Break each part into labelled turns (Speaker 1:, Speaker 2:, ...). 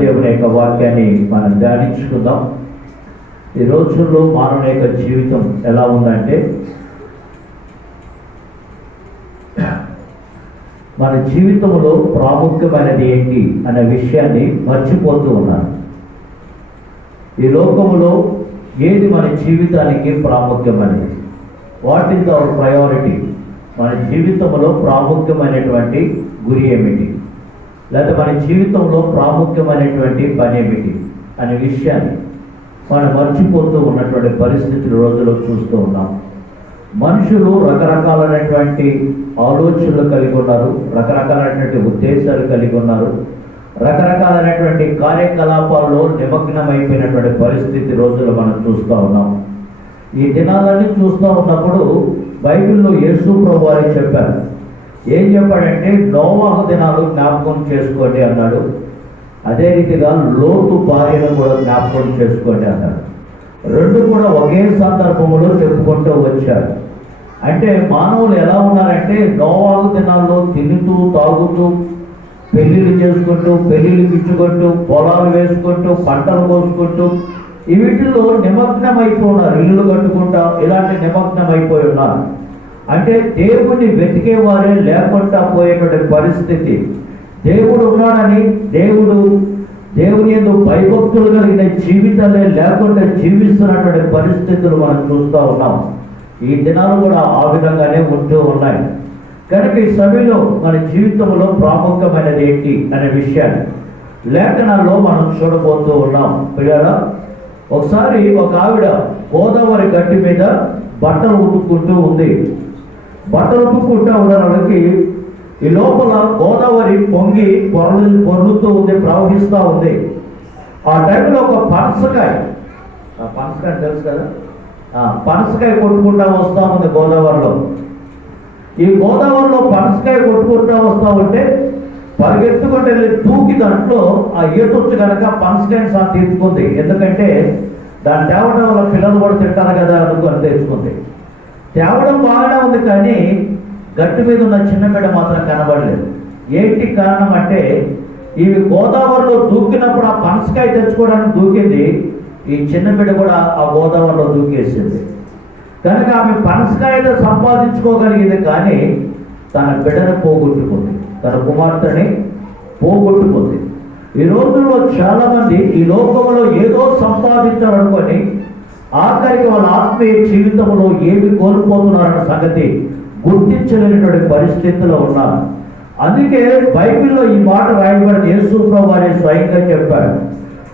Speaker 1: దేవుని యొక్క వాక్యాన్ని మనం ధ్యానించుకుందాం. ఈ రోజుల్లో మానవుని యొక్క జీవితం ఎలా ఉందంటే మన జీవితంలో ప్రాముఖ్యమైనది ఏంటి అనే విషయాన్ని మర్చిపోతూ ఉన్నారు ఈ లోకంలో ఏది మన జీవితానికి ప్రాముఖ్యమైనది? What is our priority? మన జీవితంలో ప్రాముఖ్యమైనటువంటి గురి ఏమిటి? లేదా మన జీవితంలో ప్రాముఖ్యమైనటువంటి పని ఏమిటి అనే విషయాన్ని మనం మర్చిపోతూ ఉన్నటువంటి పరిస్థితులు రోజులో చూస్తూ ఉన్నాం. మనుషులు రకరకాలైనటువంటి ఆలోచనలు కలిగి ఉన్నారు రకరకాలైనటువంటి ఉద్దేశాలు కలిగి ఉన్నారు రకరకాలైనటువంటి కార్యకలాపాల్లో నిమగ్నమైపోయినటువంటి పరిస్థితి రోజులు మనం చూస్తూ ఉన్నాం. ఈ దినాలన్నీ చూస్తూ ఉన్నప్పుడు బైబిల్లో యేసు ప్రభు వారు చెప్పారు ఏం చెప్పాడంటే నోవాహ దినాలు జ్ఞాపకం చేసుకోండి అన్నాడు. అదే రీతిగా లోతు భార్యను కూడా జ్ఞాపకం చేసుకోండి అన్నాడు. రెండు కూడా ఒకే సందర్భంలో చెప్పుకుంటూ వచ్చారు. అంటే మానవులు ఎలా ఉన్నారంటే నోవాహు దినాల్లో తింటూ తాగుతూ పెళ్ళిళ్ళు చేసుకుంటూ పెళ్ళిళ్ళు పిచ్చుకుంటూ పొలాలు వేసుకుంటూ పంటలు కోసుకుంటూ ఈ వీటిల్లో నిమగ్నం అయిపోయినారు ఇల్లు కట్టుకుంటా ఇలాంటి నిమగ్నం అయిపోయి ఉన్నారు. అంటే దేవుని వెతికే వారే లేకుండా పోయేటువంటి పరిస్థితి. దేవుడు ఉన్నాడని దేవుడు దేవుని ఎందు భయభక్తులు కలిగిన జీవితాలే లేకుండా జీవిస్తున్నటువంటి పరిస్థితులు మనం చూస్తూ ఉన్నాం. ఈ దినాలు కూడా ఆ విధంగానే ఉంటూ ఉన్నాయి. కనుక ఈ సభలో మన జీవితంలో ప్రాముఖ్యమైనది ఏంటి అనే విషయాన్ని లేఖనాల్లో మనం చూడబోతూ ఉన్నాం. పిల్లరా ఒకసారి ఒక ఆవిడ గోదావరి గట్టి మీద బట్టలు ఉతుక్కుంటూ ఉంది. బట్టలు ఉతుక్కుంటూ ఉన్న వాళ్ళకి ఈ లోపల గోదావరి పొంగి పొరలు పొర్లుతూ ఉంది ప్రవహిస్తూ ఉంది. ఆ టైంలో ఒక పనసకాయ. పనసకాయ తెలుసు కదా? పనసకాయ కొట్టుకుంటా వస్తూ ఉంది గోదావరిలో. ఈ గోదావరిలో పనసకాయ కొట్టుకుంటా వస్తూ ఉంటే పరిగెత్తుకుంటే వెళ్ళి తూకి దాంట్లో ఆ ఈతొచ్చు కనుక పనసకాయని సా తీర్చుకుంది. ఎందుకంటే దాన్ని తేవడం వల్ల పిల్లలు కూడా తింటారు కదా అనుకుని తెచ్చుకుంది తేవడం బాగానే ఉంది కానీ గట్టు మీద ఉన్న చిన్న బిడ్డ మాత్రం కనబడలేదు. ఏంటి కారణం అంటే ఇవి గోదావరిలో దూకినప్పుడు ఆ పనసకాయ తెచ్చుకోవడానికి దూకింది. ఈ చిన్న బిడ్డ కూడా ఆ గోదావరిలో దూకేసింది. కనుక ఆమె పనసకాయతో సంపాదించుకోగలిగింది కానీ తన బిడ్డను పోగొట్టుకుంది. తన కుమార్తెని పోగొట్టుకుంది. ఈ రోజుల్లో చాలామంది ఈ లోకంలో ఏదో సంపాదించాలనుకొని ఆఖరికి వాళ్ళ ఆత్మీయ జీవితంలో ఏమి కోల్పోతున్నారన్న సంగతి గుర్తించలేనటువంటి పరిస్థితిలో ఉన్నారు. అందుకే బైబిల్లో ఈ మాట రాయబడిన యేసు వారి స్వయంగా చెప్పారు.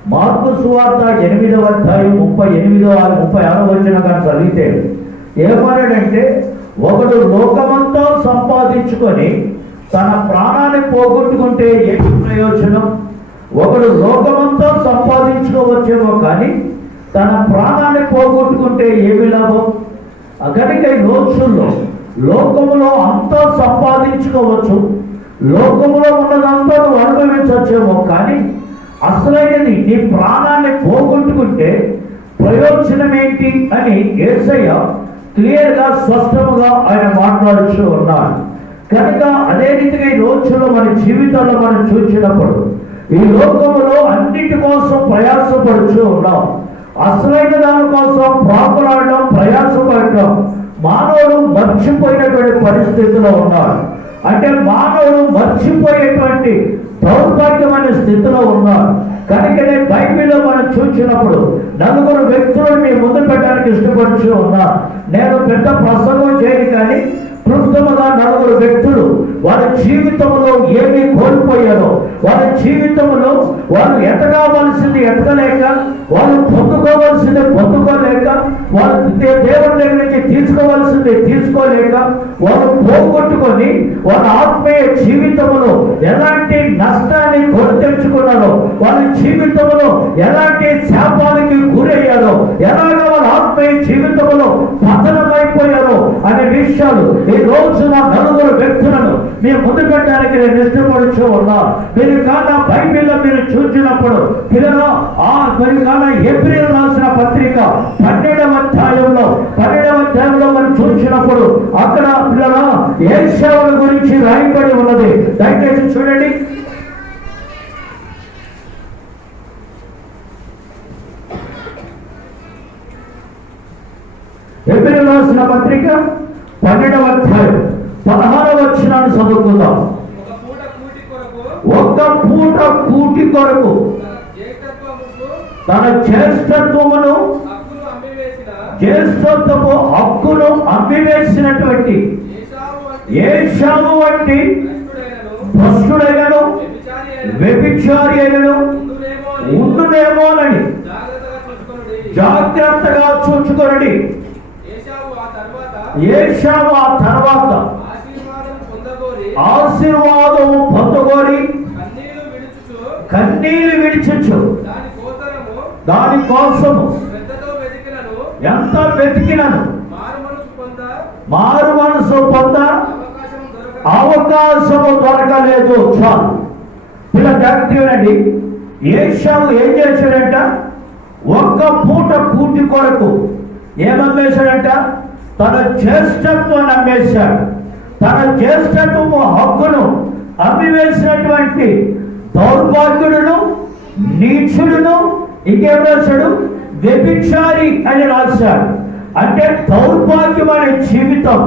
Speaker 1: మార్పు సువార్త ఎనిమిదవ అధ్యాయం ముప్పై ఎనిమిదవ ముప్పై ఆరో వచ్చిన కానీ చదివితే ఏమన్నాడంటే ఒకడు లోకమంతా సంపాదించుకొని తన ప్రాణాన్ని పోగొట్టుకుంటే ఏమి ప్రయోజనం? ఒకడు లోకమంతా సంపాదించుకోవచ్చేమో కానీ తన ప్రాణాన్ని పోగొట్టుకుంటే ఏమి లాభం ఆ కనుక ఈ రోజుల్లో లోకంలో అంతా సంపాదించుకోవచ్చు. లోకంలో ఉన్నదంతా నువ్వు అనుభవించవచ్చేమో కానీ అసలైనది నీ ప్రాణాన్ని పోగొట్టుకుంటే ప్రయోజనం ఏంటి అని ఏసయ్య క్లియర్గా స్పష్టముగా ఆయన మాట్లాడుతూ ఉన్నారు కనుక అదే రీతిగా ఈ రోజుల్లో మన జీవితంలో మనం చూసినప్పుడు ఈ లోకంలో అన్నిటి కోసం ప్రయాసపడుచూ ఉన్నాం. అసలైన దానికోసం ప్రాకులాడడం ప్రయాసపడటం మానవుడు మర్చిపోయినటువంటి పరిస్థితిలో ఉన్నాడు. అంటే మానవుడు మర్చిపోయేటువంటి దౌర్భాగ్యమైన స్థితిలో ఉన్నారు కనుకనే బైబిల్లో మనం చూసినప్పుడు నలుగురు వ్యక్తులను మీ ముందు పెట్టడానికి ఇష్టపడుచు ఉన్నా నేను పెద్ద ప్రసంగం చేయను కానీ క్లుప్తముగా నలుగురు వ్యక్తులు వారి జీవితంలో ఏమి కోల్పోయారో వారి జీవితంలో వారు ఎతకావలసింది ఎతకలేక వాళ్ళు పొందుకోవలసింది పొందుకోలేక వారు దే- దేవుని దగ్గర నుంచి తీసుకోవాల్సింది తీసుకోలేక వారు పోగొట్టుకొని వారి ఆత్మీయ జీవితంలో ఎలాంటి నష్టాన్ని కొని తెచ్చుకున్నారో వారి జీవితంలో ఎలాంటి శాపానికి గురయ్యారో ఎలాగ వాళ్ళ ఆత్మీయ జీవితంలో పతనమైపోయారో అనే విషయాలు ఈ రోజున నలుగురు వ్యక్తులను మీరు ముందు పెట్టడానికి నేను ఇష్టపడుచూ ఉన్నా. మీరు కాన బైబిల్ మీరు చూసినప్పుడు పిల్లలు ఆ మరి కాన ఏప్రిల్ రాసిన పత్రిక పన్నెండవ అధ్యాయంలో పన్నెండవ అధ్యాయంలో మనం చూసినప్పుడు అక్కడ పిల్లల సేవల గురించి రాయబడి ఉన్నది. దయచేసి చూడండి. ఎప్పుడు రాసిన పత్రిక పన్నెండవ అధ్యాయం పదహారవ వచ్చినాన్ని చదువుకుందాం
Speaker 2: ఒక పూట కూటి కొరకు
Speaker 1: ఒక్క పూట కూటి కొరకు
Speaker 2: తన
Speaker 1: జ్యేష్ఠత్వమును జ్యేష్ఠత్వము హక్కును అమ్మివేసినటువంటి ఏషాము వంటి
Speaker 2: భ్రష్టుడైనను, వ్యభిచారి అయినను,
Speaker 1: ఉండునేమోనని
Speaker 2: జాగ్రత్తగా చూసుకొనుడి.
Speaker 1: చూచుకొనడి ఏషాము ఆ తర్వాత
Speaker 2: ఆశీర్వాదం కన్నీళ్ళు విడుచుచు
Speaker 1: కన్నీళ్ళు విడిచచ్చు
Speaker 2: దాని
Speaker 1: కోసము ఎంత వెతికినను?
Speaker 2: మారు మనసు పొంద
Speaker 1: అవకాశము దొరకలేదు. చాలు. పిల్ల జాగ్రత్తనండి ఏషావు ఏం చేశాడంట? ఒక్క పూట కూటి కొరకు ఏమమ్మేశాడంట? తన జ్యేష్ఠత్వం నమ్మేశాడు. తన జ్యేష్ఠత్వము హక్కును అమ్మివేసినటువంటి దౌర్భాగ్యుడును నీచుడును ఇంకేం రాశాడు వ్యభిచారి అని రాశాడు. అంటే దౌర్భాగ్యమైన జీవితం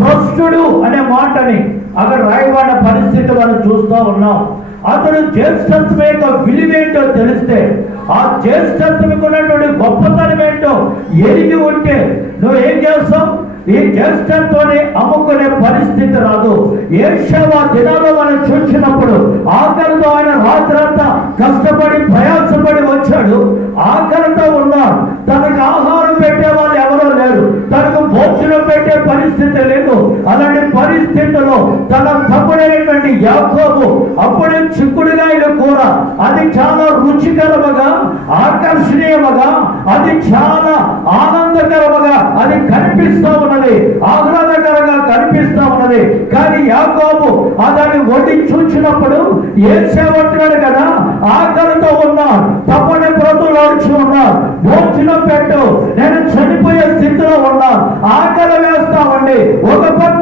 Speaker 1: భ్రష్టుడు అనే మాటని అక్కడ రాయబడిన పరిస్థితి మనం చూస్తూ ఉన్నాం. అతడు జ్యేష్ఠత్వం యొక్క విలువేంటో తెలిస్తే ఆ జ్యేష్ఠత్వం ఉన్నటువంటి గొప్పతనం ఏంటో ఎరిగి ఉంటే నువ్వు ఏం చేస్తావు? ఈ జ్యేష్ఠత్వాన్ని అమ్ముకునే పరిస్థితి రాదు. ఏషవ దినాలు మనం చూసినప్పుడు ఆకలితో ఆయన రాత్రంతా కష్టపడి ప్రయాసపడి వచ్చాడు. ఆకలితో ఉన్నాడు తనకు ఆహారం పెట్టే వాళ్ళు ఎవరో లేరు. తనకు భోజనం పెట్టే పరిస్థితి లేదు. అలాంటి పరిస్థితుల్లో తన తమ్ముడైనటువంటి యాకోబు అప్పుడే చిక్కుడుగాయల కూర. అది చాలా రుచికరముగా ఆకర్షణీయముగా అది చాలా ఆనందకరముగా అది కనిపిస్తూ ఉన్నది ఆహ్లాదకరంగా కనిపిస్తూ ఉన్నది. కానీ యాకోబు ఆ దాన్ని వండి చూచినప్పుడు ఏం సేవంటున్నాడు కదా ఆకలితో ఉన్నా తప్పని బ్రతులాడుచు ఉన్నా భోజనం పెట్టు నేను చనిపోయే స్థితిలో ఉన్నాను ఆకలి వేస్తామండి ఒక పక్క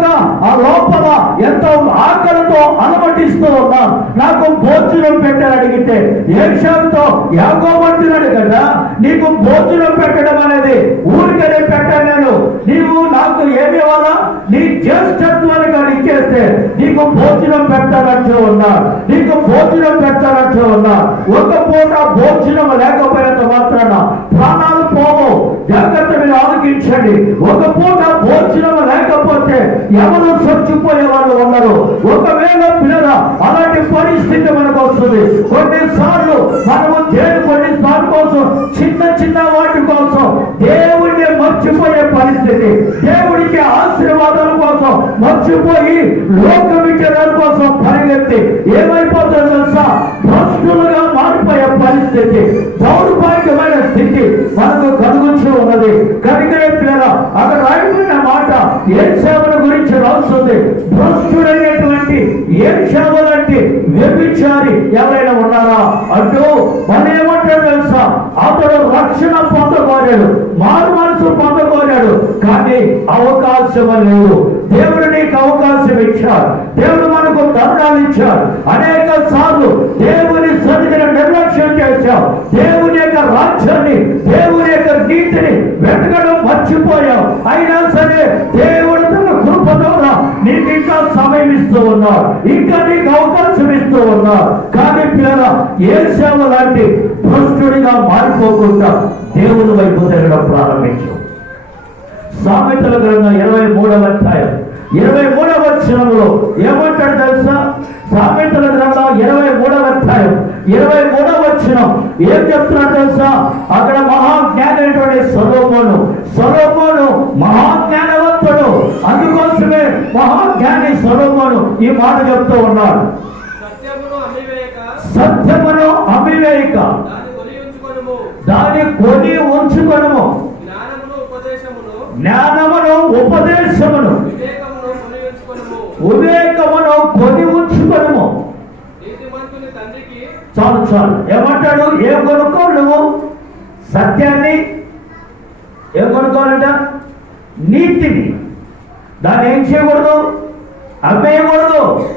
Speaker 1: ఆ లోపల ఎంతో ఆకలితో అలమటిస్తూ ఉన్నాం. నాకు భోజనం పెట్టని అడిగితే ఏషావుతో యాకోమంటున్నాడు కదా నీకు భోజనం పెట్టడం అనేది ఊరికనే పెట్టాను నేను. నీవు నాకు ఏమి ఇవ్వాలా? నీ జ్యేష్ఠత్వాన్ని కానీ ఇచ్చేస్తే నీకు భోజనం పెట్టాలంటూ ఉన్నా. నీకు భోజనం పెట్టాలంటూ ఉన్నా. ఒక పూట భోజనం లేకపోయినంత మాత్రాన ప్రాణాలు పోవు. జాగ్రత్త మీద ఆలోచించండి ఒక పూట భోజనం లేకపోతే ఎవరు చచ్చిపోయే వాళ్ళు ఉన్నారు ఒకవేళ పిల్లల అలాంటి పరిస్థితి మనకు వస్తుంది. కొన్నిసార్లు మనము దేని దాని కోసం చిన్న చిన్న వాటి కోసం దేవుడిని మర్చిపోయే పరిస్థితి దేవుడికి ఆశీర్వాదాల కోసం మర్చిపోయి లోకమిచ్చడం కోసం పరిగెత్తి ఏమైపోతుందో తెలుసా? భక్తులుగా మారిపోయే పరిస్థితి దౌర్భాగ్యమైన స్థితి మనకు కలుగు ఉన్నది పిల్లల అక్కడ రాయబడిన మాట ఏ సేవల గురించి రాస్తుంది. భ్రష్టుడైనటువంటి ఏ సేవలంటే వ్యభిచారి ఎవరైనా ఉన్నారా? అంటూ మన ఏమంటాడు తెలుసా? అతడు రక్షణ పొందకోరాడు మారు మనసు పొందకోరాడు కానీ అవకాశం లేదు. దేవుడు నీకు అవకాశం ఇచ్చాడు. దేవుడు మనకు దండాలు ఇచ్చాడు. అనేక సార్లు దేవుని సన్నిధిని నిర్లక్ష్యం చేశాం దేవుని యొక్క రాజ్యాన్ని దేవుని యొక్క నీతిని వెతకడం మర్చిపోయావు. అయినా సరే దేవుడు తన కృప ద్వారా నీకు ఇంకా సమయం ఇస్తూ ఉన్నాడు. ఇంకా నీకు అవకాశం ఇస్తూ ఉన్నాడు. కానీ పిల్లల ఏ సేవ లాంటి భ్రష్టుడిగా మారిపోకుండా దేవుని వైపు తిరగడం ప్రారంభించు. సామెతల గ్రంథం ఇరవై మూడవ అధ్యాయం. ఇరవై మూడవ వచనంలో ఏమంటాడు తెలుసా? సామెతల గ్రంథం ఇరవై మూడవ అధ్యాయం. ఇరవై మూడవ వచనం ఏం చెప్తున్నాడు తెలుసా? అక్కడ మహాజ్ఞాని అయినటువంటి సొలోమోను. సొలోమోను మహాజ్ఞానవంతుడు. అందుకోసమే మహాజ్ఞాని సొలోమోను ఈ మాట చెప్తూ ఉన్నాడు.
Speaker 2: సత్యమును దాన్ని కొనియుంచుకొనుము
Speaker 1: దాని కొని ఉంచుకొనము.
Speaker 2: జ్ఞానమును ఉపదేశమును. వివేకమును
Speaker 1: కొని ఉంచుకొనము. చాలు చాలు. ఏమంటాడు? ఏం కొనుక్కోవు నువ్వు? సత్యాన్ని ఏం కొనుక్కోవాలంట నీతిని. దాన్ని ఏం చేయకూడదు? అమ్మేయకూడదు.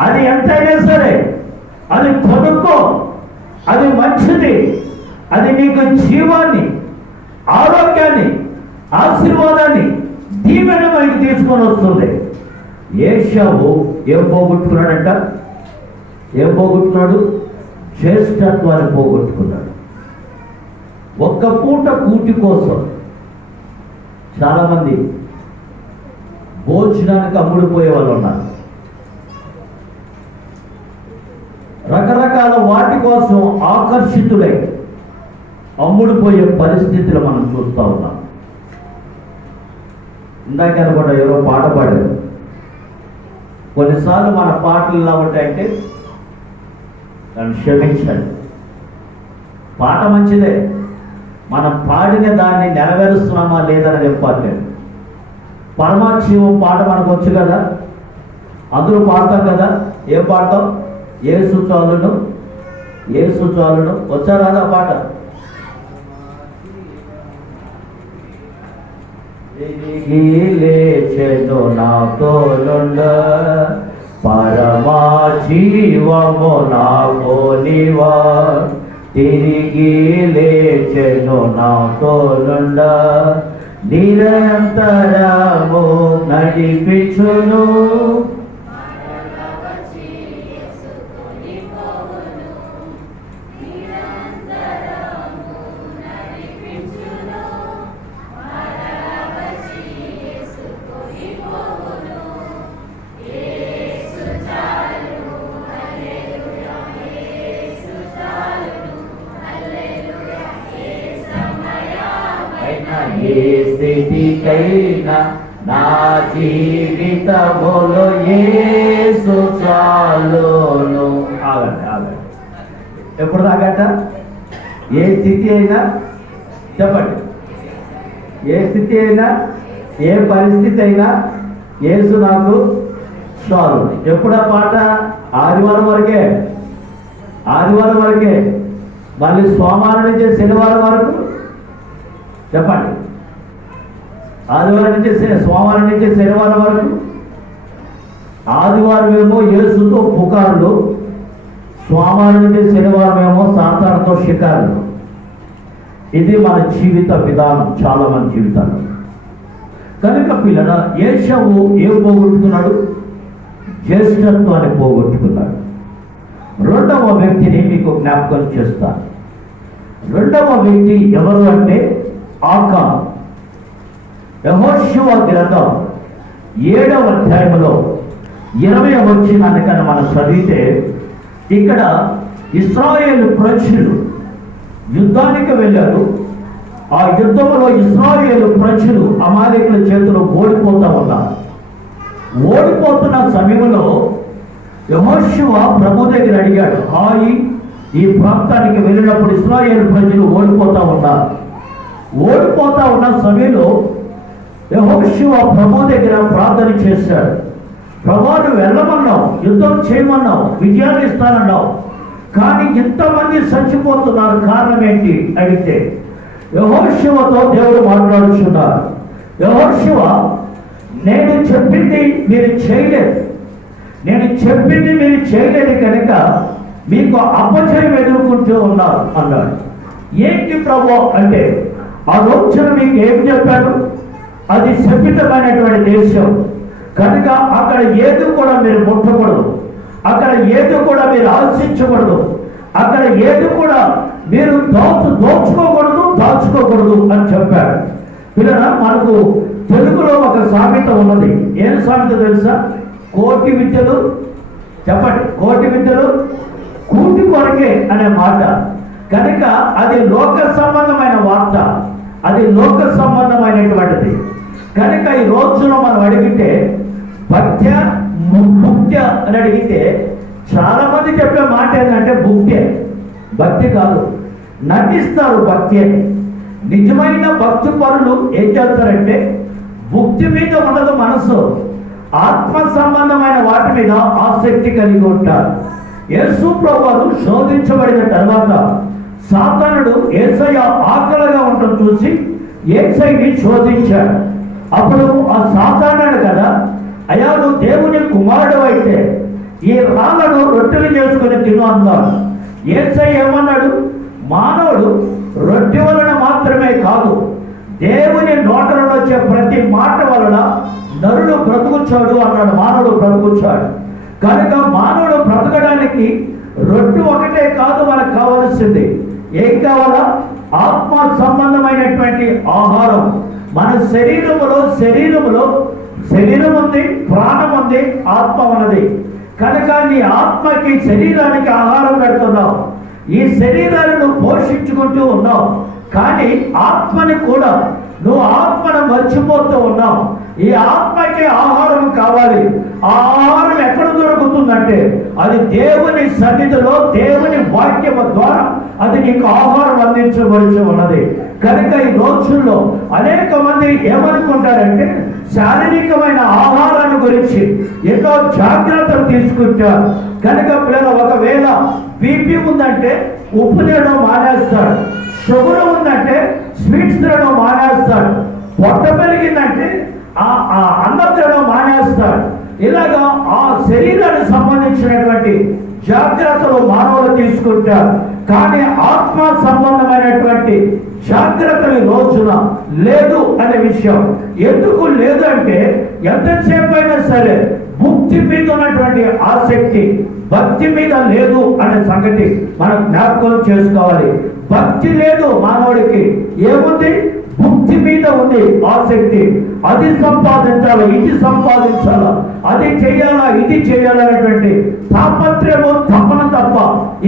Speaker 1: అది ఎంతైనా సరే అది కొనుక్కో అది మంచిది. అది నీకు జీవాన్ని ఆరోగ్యాన్ని ఆశీర్వాదాన్ని దీవెన మనకి తీసుకొని వస్తుంది. ఏషావు ఏం పోగొట్టుకున్నాడంట? ఏం పోగొట్టుకున్నాడు? శ్రేష్టత్వాన్ని పోగొట్టుకున్నాడు. ఒక్క పూట కూటి కోసం చాలామంది భోజనానికి అమ్ముడుపోయే వాళ్ళు ఉన్నారు. రకరకాల వాటి కోసం ఆకర్షితులై అమ్ముడుపోయే పరిస్థితులు మనం చూస్తూ ఉన్నాం. ఇందాక అనుకుంటా ఎవరో పాట పాడారు. కొన్నిసార్లు మన పాటలు ఎలా ఉంటాయంటే నన్ను క్షమించండి. పాట మంచిదే. మనం పాడిన దాన్ని నెరవేరుస్తున్నామా లేదని చెప్పాలి పరమాక్షివం పాట మనకు వచ్చు కదా? అందరూ పాడతాం కదా? ఏం పాడతాం? ఏసు చాలును. ఏసు చాలును. వచ్చా రాదా పాట? లేచెను నాతోనుండ పరమా జీవము నాకో నివా తిరిగి లేచెను నాతోనుండ నిరంతరము నడిపించును. స్థితికైనా నా జీవితములో యేసు చాలును. ఆగండి ఆగండి. ఎప్పుడు దాకాట ఏ స్థితి అయినా చెప్పండి. ఏ స్థితి అయినా ఏ పరిస్థితి అయినా యేసు నాకు చాలు ఎప్పుడా పాట? ఆదివారం వరకే. ఆదివారం వరకే. మళ్ళీ సోమవారం నుంచి శనివారం వరకు చెప్పండి. ఆదివారం నుంచి సోమవారం నుంచి శనివారం వరకు. ఆదివారం ఏమో యేసుతో పుకారులు. సోమవారం నుంచి శనివారం ఏమో సాతానుతో షికారులు. ఇది మన జీవిత విధానం చాలా మన జీవితాలు. కనుక పిల్లల ఏషవు ఏం పోగొట్టుకున్నాడు? జ్యేష్ఠత్వాన్ని పోగొట్టుకున్నాడు. రెండవ వ్యక్తిని మీకు జ్ఞాపకం చేస్తాను రెండవ వ్యక్తి ఎవరు అంటే? ఆకా యహోశివ గ్రంథం ఏడవ అధ్యాయంలో ఇరవై వచ్చినాన్ని కన్నా మనం చదివితే ఇక్కడ ఇస్రాయేల్ ప్రజలు యుద్ధానికి వెళ్ళారు. ఆ యుద్ధంలో ఇస్రాయేల్ ప్రజలు అమాలికుల చేతిలో ఓడిపోతా ఉన్నారు. ఓడిపోతున్న సమయంలో యహోశివ ప్రభు దగ్గర అడిగాడు హాయి ఈ ప్రాంతానికి వెళ్ళినప్పుడు ఇస్రాయేల్ ప్రజలు ఓడిపోతా ఉన్నారు. ఓడిపోతా ఉన్న సమయంలో యహోశివ ప్రభు దగ్గర ప్రార్థన చేశాడు. ప్రభాను వెళ్ళమన్నావు యుద్ధం చేయమన్నావు విజయాన్ని ఇస్తానన్నావు. కానీ ఇంతమంది చచ్చిపోతున్నారు కారణం ఏంటి అడిగితే యహోశివతో దేవుడు మాట్లాడుచున్నారు యహోశివ నేను చెప్పింది మీరు చేయలేదు. నేను చెప్పింది మీరు చేయలేదు కనుక మీకు అపజయం ఎదుర్కొంటూ ఉన్నారు అన్నాడు. ఏంటి ప్రభు అంటే ఆ రోజున మీకు ఏం చెప్పాను అది శపితమైనటువంటి దేశం. కనుక అక్కడ ఏది కూడా మీరు ముట్టకూడదు. అక్కడ ఏది కూడా మీరు ఆశించకూడదు. అక్కడ ఏది కూడా మీరు దోచు దోచుకోకూడదు దాచుకోకూడదు అని చెప్పాడు పిల్లరా మనకు తెలుగులో ఒక సామెత ఉన్నది. ఏం సామెత తెలుసా? కోటి విద్యలు చెప్పండి కోటి విద్యలు కూటి కొరకే అనే మాట. కనుక అది లోక సంబంధమైన వార్త. అది లోక సంబంధమైనటువంటిది. కనుక ఈ రోజున మనం అడిగితే భక్త్య ము- ముక్త్య అని అడిగితే చాలా మంది చెప్పే మాట ఏంటంటే భుక్తే భక్తి కాదు. నటిస్తారు భక్తి అని నిజమైన భక్తి పరులు ఏం చేస్తారంటే భుక్తి మీద ఉండదు మనసు ఆత్మ సంబంధమైన వాటి మీద ఆసక్తి కలిగి ఉంటారు. యేసు ప్రభువారు శోధించబడిన తర్వాత సాతానుడు ఏసయ్య ఆకలిగా ఉండటం చూసి ఏసైని శోధించాడు. అప్పుడు ఆ సాధారణ కదా అయ్యా నువ్వు దేవుని కుమారుడు అయితే ఈ రాళ్ళను రొట్టెలు చేసుకుని తిను అన్నాడు. ఏసై ఏమన్నాడు? మానవుడు రొట్టె వలన మాత్రమే కాదు దేవుని నోటలో వచ్చే ప్రతి మాట వలన నరుడు బ్రతుకుచ్చాడు అన్నాడు మానవుడు బ్రతుకుచ్చాడు. కనుక మానవుడు బ్రతకడానికి రొట్టె ఒకటే కాదు మనకు కావాల్సింది. ఏం కావాలా? ఆత్మ సంబంధమైనటువంటి ఆహారం. మన శరీరములో శరీరములో శరీరం ఉంది ప్రాణం ఉంది ఆత్మ ఉన్నది కనుక నీ ఆత్మకి శరీరానికి ఆహారం పెడుతున్నావు. ఈ శరీరాన్ని నువ్వు పోషించుకుంటూ ఉన్నావు. కానీ ఆత్మని కూడా నువ్వు ఆత్మను మర్చిపోతూ ఉన్నావు. ఈ ఆత్మకి ఆహారం కావాలి. ఆహారం ఎక్కడ దొరుకుతుందంటే అది దేవుని సన్నిధిలో దేవుని వాక్యము ద్వారా అది నీకు ఆహారం అందించవలసి ఉన్నది. కనుక ఈ రోజుల్లో అనేక మంది ఏమనుకుంటారంటే శారీరకమైన ఆహారాన్ని గురించి ఎన్నో జాగ్రత్తలు తీసుకుంటారు. కనుక పిల్లలు ఒకవేళ బీపీ ఉందంటే ఉప్పు తినడం మానేస్తాడు షుగర్ ఉందంటే స్వీట్స్ తినడం మానేస్తాడు. పొట్ట పెరిగిందంటే ఆ ఆ అన్నం తినడం మానేస్తాడు. ఇలాగా ఆ శరీరానికి సంబంధించినటువంటి జాగ్రత్తలు మానవులు తీసుకుంటారు. కానీ ఆత్మ సంబంధమైనటువంటి జాగ్రత్తలు రోజున లేదు అనే విషయం. ఎందుకు లేదు అంటే ఎంతసేపు అయినా సరే ముక్తి మీద ఉన్నటువంటి ఆసక్తి భక్తి మీద లేదు అనే సంగతి మనం జ్ఞాపకం చేసుకోవాలి. భక్తి లేదు మానవుడికి. ఏముంది? భక్తి మీద ఉంది ఆసక్తి. అది సంపాదించాలా? ఇది సంపాదించాలా? అది చేయాలా? ఇది చేయాలనేటువంటి తాపత్రము తపన తప్ప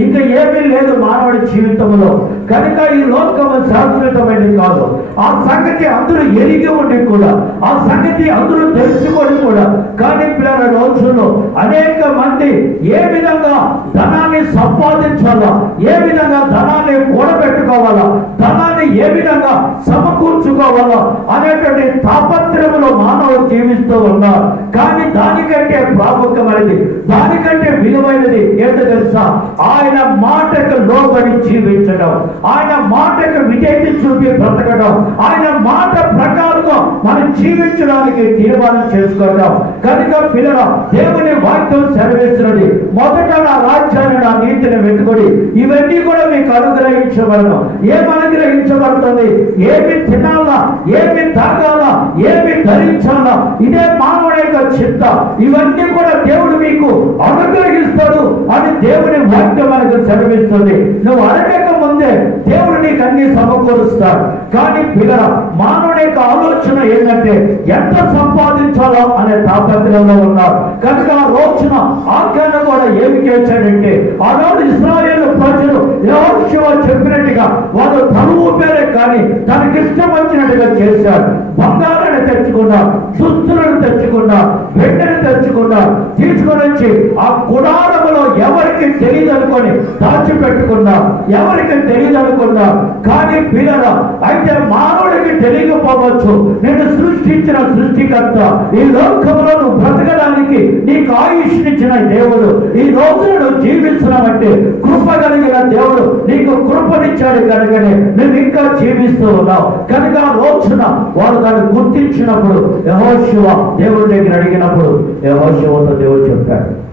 Speaker 1: ఇంకా ఏమీ లేదు మానవుడి జీవితంలో. కనుక ఈ లోకము శాశ్వతమైనది కాదు. ఆ సంగతి అందరూ ఎరిగి ఉండి కూడా ఆ సంగతి అందరూ తెలుసుకొని కూడా కానీ పిల్లల రోజుల్లో అనేక మంది ఏ విధంగా ధనాన్ని సంపాదించాలా ఏ విధంగా ధనాన్ని కూడబెట్టుకోవాలా ధనాన్ని ఏ విధంగా సమకూర్చుకోవాలా అనేటువంటి తాపత్రములో మానవుడు జీవిస్తూ ఉన్నారు. కానీ దానికంటే ప్రాముఖ్యమైనది దానికంటే విలువైనది ఏంటో తెలుసా? ఆయన మాటకు లోబడి జీవించడం. ఆయన మాటకు విజయతి చూపి బ్రతకడం. ఆయన మాట ప్రకారంగా మనం జీవించడానికి తీర్మానం చేసుకోవడం కనుక పిల్లల దేవుని వాక్యం సెలవిస్తున్నది. మొదట నా రాజ్యాన్ని నా నీతిని వెతుకుడి. ఇవన్నీ కూడా మీకు అనుగ్రహించబడను. ఏమి అనుగ్రహించబడుతుంది? ఏమి తినాలా? ఏమి తాగాలా? ఏమి ధరించాలా? ఇదే మానవుడి యొక్క చింత ఇవన్నీ కూడా దేవుడు మీకు అనుగ్రహ అనుగ్రహిస్తాడు అని దేవుని వాక్యం మనకు సెలవిస్తుంది. నువ్వు అడగక ముందే దేవుడు నీకు అన్ని సమకూరుస్తాడు కానీ పిల్లల మానవుని యొక్క ఆలోచన ఏంటంటే ఎంత సంపాదించాలో అనే తాపత్రంలో ఉన్నారు. కనుక ఆ రోజున ఆజ్ఞాన కూడా ఏమి చేశాడంటే ఆనాడు ఇస్రాయేల్ ప్రజలు యెహోషువ చెప్పినట్టుగా వాళ్ళు తరువు పేరు కానీ తనకి ఇష్టం వచ్చినట్టుగా చేశారు బంగారాన్ని తెచ్చుకున్నారు దుస్తులను తెచ్చుకున్నారు వెంటనే తెచ్చుకున్నారు తీసుకొని వచ్చి ఆ గుడారములో ఎవరికి తెలియదు అనుకొని దాచిపెట్టుకున్నారు ఎవరికి తెలియదు అనుకున్నారు కానీ పిల్లల అయితే మానవుడికి తెలియకపోవచ్చు. నేను సృష్టించిన సృష్టికర్త. ఈ లోకంలో నువ్వు బ్రతకడానికి నీకు ఆయుష్నిచ్చిన దేవుడు. ఈ రోజు నువ్వు జీవిస్తున్నావంటే కృప కలిగిన దేవుడు నీకు కృపనిచ్చాడు కనుకనే నువ్వు ఇంకా జీవిస్తూ ఉన్నావు. కనుక రోజున వారు దాన్ని గుర్తించినప్పుడు యహోశివ దేవుడి దగ్గర అడిగినప్పుడు యహోశివతో దేవుడు చెప్పాడు.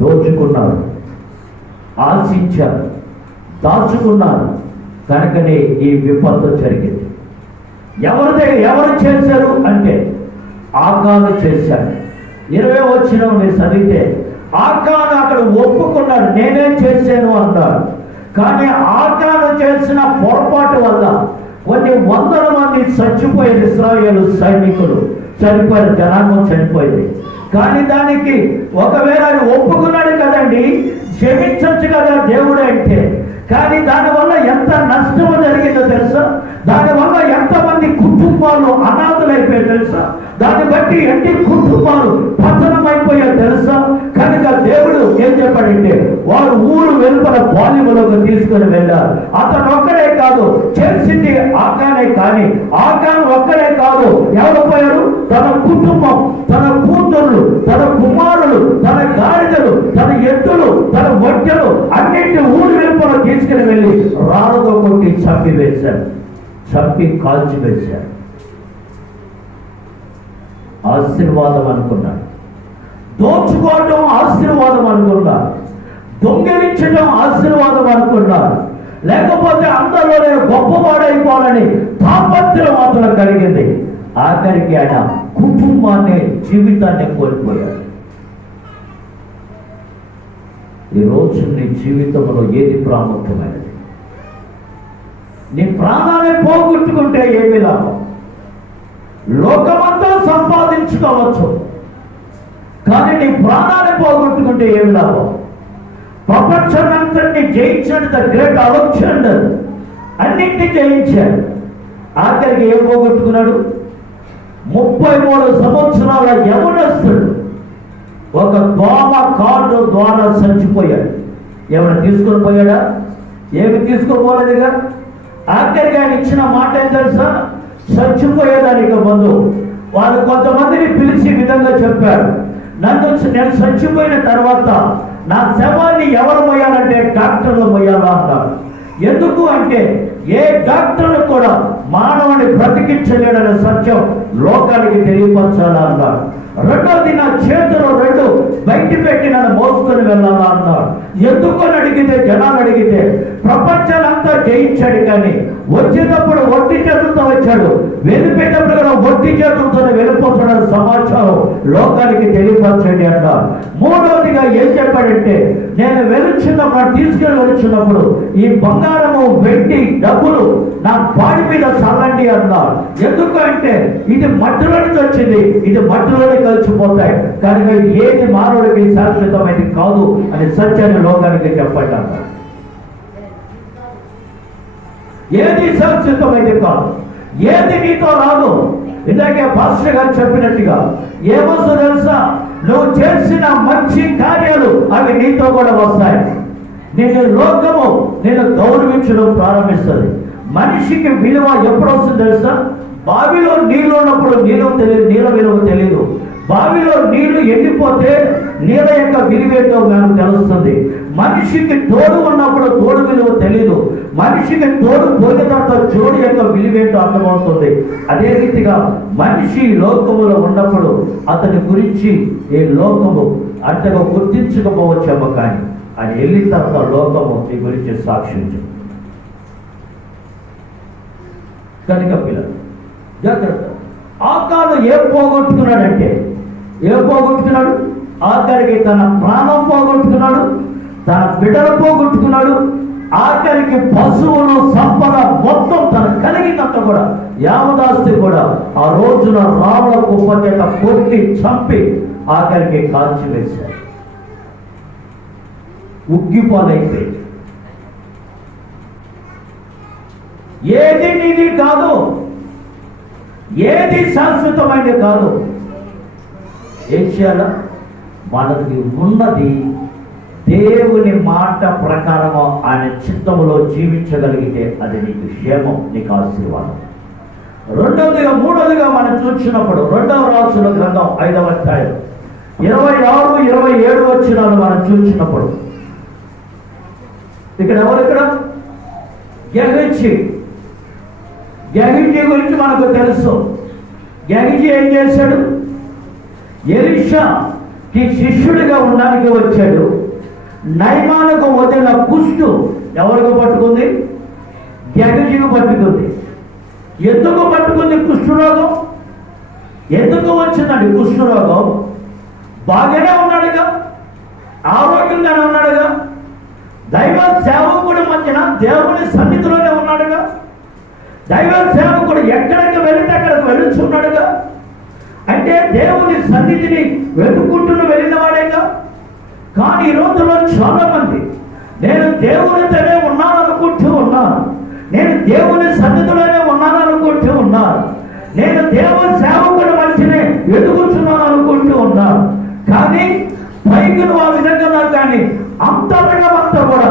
Speaker 1: దోచుకున్నారు. ఆశించారు. దాచుకున్నారు. కనుకనే ఈ విపత్తు జరిగింది. ఎవరిదే ఎవరు చేశారు అంటే ఆకాను చేశారు. ఇరవై వచ్చిన మీరు చదివితే ఆకాను అక్కడ ఒప్పుకున్నాడు నేనే చేశాను అన్నాడు కానీ ఆకాను చేసిన పొరపాటు వల్ల కొన్ని వందల మంది చచ్చిపోయారు ఇస్రాయేల్ సైనికులు చనిపోయారు జనాంగం చనిపోయింది. కానీ దానికి ఒకవేళ ఆయన ఒప్పుకున్నాడు కదండి క్షమించచ్చు కదా దేవుడు అంటే. కానీ దానివల్ల ఎంత నష్టము జరిగిందో తెలుసా? దానివల్ల ఎంతమంది కుటుంబాలు అనాథలైపోయాయి తెలుసా? దాన్ని బట్టి ఎన్ని కుటుంబాలు పతనమైపోయా తెలుసా? కనుక దేవుడు ఏం చెప్పాడంటే వారు ఊరు వెలుపల బాల్యములోకి తీసుకొని వెళ్ళారు. అతను ఒక్కడే కాదు చేసింది ఆకానే కానీ ఆకాను ఒక్కడే కాదు. ఎవరు పోయారు? తన కుటుంబం తన కూతుర్లు తన కుమారులు తన గాడిదలు తన ఎద్దులు తన ఒడ్డలు అన్నింటి ఊరు వెలుపల తీసుకుని వెళ్ళి రాళ్ళతో కొట్టి చంపివేశారు. చంపి కాల్చి వేశారు ఆశీర్వాదం అనుకున్నాడు దోచుకోవటం ఆశీర్వాదం అనుకున్నాడు దొంగిలించడం ఆశీర్వాదం అనుకున్నాడు లేకపోతే అందరిలో నేను గొప్పవాడైపోవాలని తాపత్రం మాత్రం కలిగింది. ఆఖరికి ఆయన కుటుంబాన్ని జీవితాన్ని కోల్పోయాడు ఈ రోజు నీ జీవితంలో ఏది ప్రాముఖ్యమైనది? నీ ప్రాణాన్ని పోగొట్టుకుంటే ఏమి లాభం. లోకమంతా సంపాదించుకోవచ్చు. కానీ నీ ప్రాణాన్ని పోగొట్టుకుంటే ఏమి లాభం. ప్రపంచమంతటిని జయించాడు ద గ్రేట్ అలెగ్జాండర్. అన్నింటినీ జయించాడు. ఆఖరికి ఏం పోగొట్టుకున్నాడు? ముప్పై మూడు సంవత్సరాల యవనస్తుడు ఒక దోమ కార్డు ద్వారా చచ్చిపోయాడు. ఏమైనా తీసుకొని పోయాడా? ఏమి తీసుకోపోలేదుగా ఆఖరికి ఆయన ఇచ్చిన మాట ఏం తెలుసా? చచ్చిపోయేదానికి ముందు వారు కొంతమందిని పిలిచి విధంగా చెప్పారు. నన్ను నేను చచ్చిపోయిన తర్వాత నా శవాన్ని ఎవరు మొయ్యాలంటే డాక్టర్లు మొయ్యాలా అంటారు. ఎందుకు అంటే ఏ డాక్టర్ కూడా మానవుని బ్రతికించలేడనే సత్యం లోకానికి తెలియపరచాలా అన్నారు రెండోది నా చేతిలో రెండు బయట పెట్టి నన్ను మోసుకొని వెళ్ళాలా అన్నాడు ఎందుకు అని అడిగితే జనాలు అడిగితే ప్రపంచాలంతా జయించాడు కానీ వచ్చేటప్పుడు ఒట్టి చేతులతో వచ్చాడు. వెళ్ళిపోయేటప్పుడు కూడా ఒట్టి చేతులతో వెళ్ళిపోతున్నాడు సమాచారం లోకానికి తెలియపరచండి అంట మూడవదిగా ఏం చెప్పాడంటే నేను వెలుచున్నప్పుడు తీసుకెళ్ళి వెలుచున్నప్పుడు ఈ బంగారము వెండి డబ్బులు నా బాడీ మీద చల్లండి అన్నారు ఎందుకు అంటే ఇది మట్టిలోనికి వచ్చింది ఇది మట్టిలోనే కలిసిపోతాయి. కనుక ఏది మానవుడికి శాశ్వతమైనది కాదు అని సత్యాన్ని లోకానికి చెప్పండి అన్నారు ఏది శాశ్వతమైనది కాదు ఏది నీతో రాదు ఇందాకే పాస్టర్ గారు చెప్పినట్టుగా ఏమొస్తుందో తెలుసా నువ్వు చేసిన మంచి కార్యాలు అవి నీతో కూడా వస్తాయి. నేను లోకము నేను గౌరవించడం ప్రారంభిస్తుంది. మనిషికి విలువ ఎప్పుడు వస్తుంది తెలుసా? బావిలో నీళ్ళు ఉన్నప్పుడు నీళ్ళు తెలియదు నీళ్ళ విలువ తెలియదు బావిలో నీళ్ళు ఎండిపోతే నీళ్ళ యొక్క విలువేంటో మనకు తెలుస్తుంది. మనిషికి తోడు ఉన్నప్పుడు తోడు విలువ తెలియదు మనిషికి తోడు పోయిన జోడి యొక్క విలువేంటో అర్థమవుతుంది. అదే రీతిగా మనిషి లోకములో ఉన్నప్పుడు అతని గురించి ఏ లోకము అంతగా గుర్తించకపోవచ్చేమో కానీ ఆయన వెళ్ళిన తర్వాత లోకము నీ గురించి సాక్షించు కనుక పిల్లలు జాగ్రత్త. ఆకాను ఏం పోగొట్టుకున్నాడంటే ఏం పోగొట్టుకున్నాడు? ఆఖరికి తన ప్రాణం పోగొట్టుకున్నాడు తన బిడ్డలు పోగొట్టుకున్నాడు ఆఖరికి పశువులు సంపద మొత్తం తన కలిగినంత కూడా యామదాస్తి కూడా ఆ రోజున రాముల కుప్ప చేత కొట్టి చంపి ఆఖరికి కాల్చివేశాడు ఉగ్గిపోనైతే ఏది నీది కాదు ఏది శాశ్వతమైనది కాదు ఏం చేయాలా? మనకి ఉన్నది దేవుని మాట ప్రకారము ఆయన చిత్తములో జీవించగలిగితే అది నీకు క్షేమం నీకు ఆశీర్వాదం. రెండవదిగా మూడవదిగా మనం చూసినప్పుడు రెండవ రాసుల గ్రంథం ఐదవ అధ్యాయం. ఇరవై ఆరు ఇరవై ఏడు వచ్చినాలు మనం చూసినప్పుడు. ఇక్కడ ఎవరు ఇక్కడ? గెహచి గెహజీ గురించి మనకు తెలుసు. గెహజీ ఏం చేశాడు? ఎలిషాకి శిష్యుడిగా ఉండడానికి వచ్చాడు. నైమానికి వదిలిన కుష్టు ఎవరికి పట్టుకుంది? గెహజీకి పట్టుకుంది. ఎందుకు పట్టుకుంది కుష్ఠరోగం? ఎందుకు వచ్చిందండి కుష్ఠరోగం? బాగానే ఉన్నాడుగా? ఆరోగ్యంగానే ఉన్నాడుగా? దైవ సేవకుడి మధ్యన దేవుని సన్నిధిలోనే ఉన్నాడుగా? దైవ సేవకుడు ఎక్కడికి వెళితే అక్కడికి వెళ్ళుచున్నాడుగా అంటే దేవుని సన్నిధిని వెతుక్కుంటున్న వెళ్ళిన వాడేగా? కానీ ఈ రోజుల్లో చాలా మంది నేను దేవునితోనే ఉన్నాను అనుకుంటూ ఉన్నాను నేను దేవుని సన్నిధిలోనే ఉన్నాను అనుకుంటూ ఉన్నాను నేను దేవుని సేవకుడి మంచినే ఎదుగుతున్నాను అనుకుంటూ ఉన్నాను కానీ పైకి ఆ విధంగా కానీ కానీ అంతరంగమంతా కూడా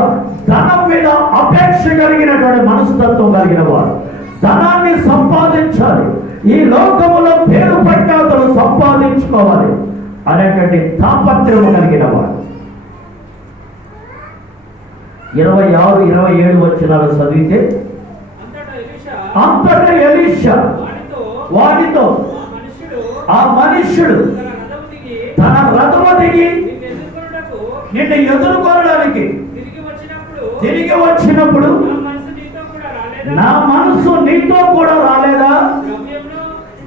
Speaker 1: ధనం మీద అపేక్ష కలిగినటువంటి మనస్తత్వం కలిగిన వాడు ధనాన్ని సంపాదించాలి. ఈ లోకములో పేరు ప్రఖ్యాతులు సంపాదించుకోవాలి అనేటువంటి తాపత్రము కలిగిన వాడు ఇరవై ఆరు ఇరవై ఏడు వచ్చినాలు చదివితే
Speaker 2: అంతటా ఎలీషా వాడితో
Speaker 1: వాడితో
Speaker 2: ఆ మనుష్యుడు తన రథము దిగి నిన్ను
Speaker 1: ఎదుర్కొనడానికి
Speaker 2: తిరిగి వచ్చినప్పుడు
Speaker 1: నా మనసు నీతో కూడా రాలేదా?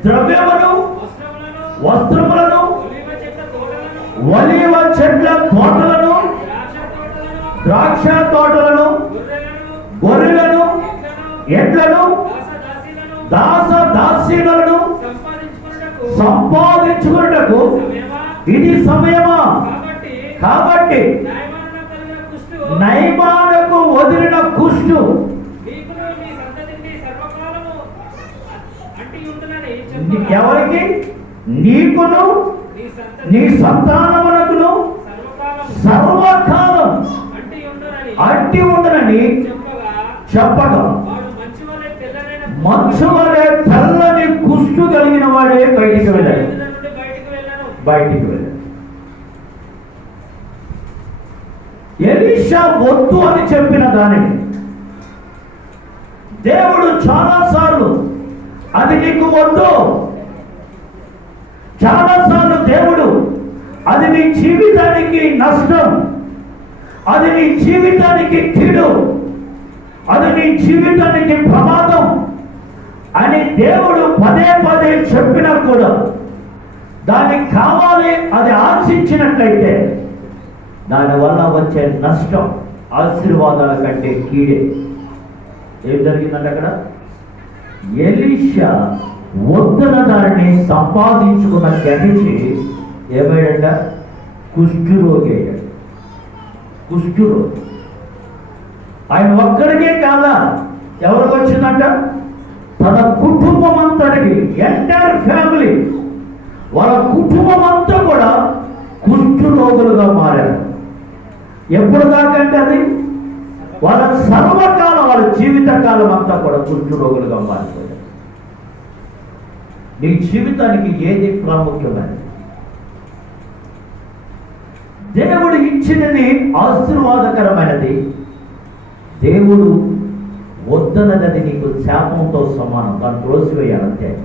Speaker 2: ద్రవ్యమును
Speaker 1: ద్రవ్యమును
Speaker 2: ద్రాక్ష తోటలను గొర్రెలను ఎడ్లను దాస దాసీలను సంపాదించుకున్నకు
Speaker 1: సంపాదించుకున్నటకు ఇది సమయమా?
Speaker 2: కాబట్టి
Speaker 1: నైమానకు వదిలిన కుష్టు ఎవరికి? నీకును
Speaker 2: నీ
Speaker 1: సంతానమునకును సర్వకాలం అట్టి ఉండనని
Speaker 2: చెప్పడం మంచు వలె
Speaker 1: తెల్లని కుష్టు కలిగిన వాడే బయటికి వెళ్ళాడు.
Speaker 2: బయటికి
Speaker 1: బయటికి వెళ్ళాడు. ఎలీషా వద్దు అని చెప్పిన దానిని దేవుడు చాలాసార్లు అది నీకు వద్దు. చాలాసార్లు దేవుడు అది నీ జీవితానికి నష్టం. అది నీ జీవితానికి కీడు. అది నీ జీవితానికి ప్రమాదం. అని దేవుడు పదే పదే చెప్పినా కూడా దానికి కావాలి అది ఆశించినట్లయితే దానివల్ల వచ్చే నష్టం ఆశీర్వాదాల కంటే కీడే. ఏం జరిగిందంటే అక్కడ? ఎలీషా వద్దన దానిని సంపాదించుకున్న గ్రహించి ఏమయ్యాడంట? కుష్ఠురోగి అయ్యాడు కుష్ఠురోగి ఆయన ఒక్కడికే కాదా? ఎవరికి వచ్చిందంట? తన కుటుంబం అంతటికి ఎంటైర్ ఫ్యామిలీ వాళ్ళ కుటుంబం అంతా కూడా కుష్ఠు రోగులుగా మారారు. ఎప్పుడు దాకంటే అది? వాళ్ళ సర్వకాలం వాళ్ళ జీవితకాలం అంతా కూడా కుష్ఠు రోగులుగా మారిపోయారు. నీ జీవితానికి ఏది ప్రాముఖ్యమైనది? దేవుడు ఇచ్చినది ఆశీర్వాదకరమైనది. దేవుడు వద్దనది నీకు శాపంతో సమానం. దాన్ని త్రోసివేయాలంతే.